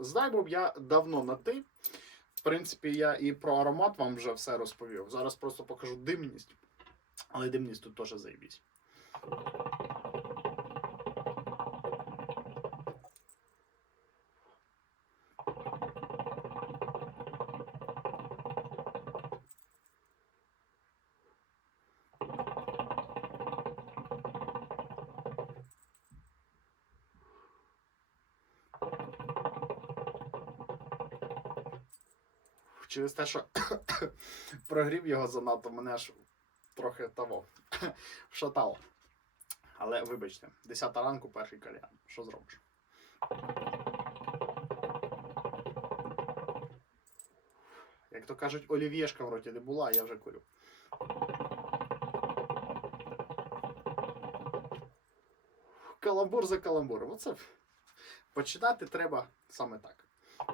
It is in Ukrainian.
З дайбом я давно на ти. В принципі, я і про аромат вам вже все розповів. Зараз просто покажу димність. Але димність тут теж заєбісь. Через те, що прогрів його занадто, мене аж трохи того вшатало. Але вибачте, 10 ранку перший кальян. Що зробиш? Як то кажуть, олів'єшка в роті не була, а я вже курю. Каламбур за каламбуром. Оце починати треба саме так.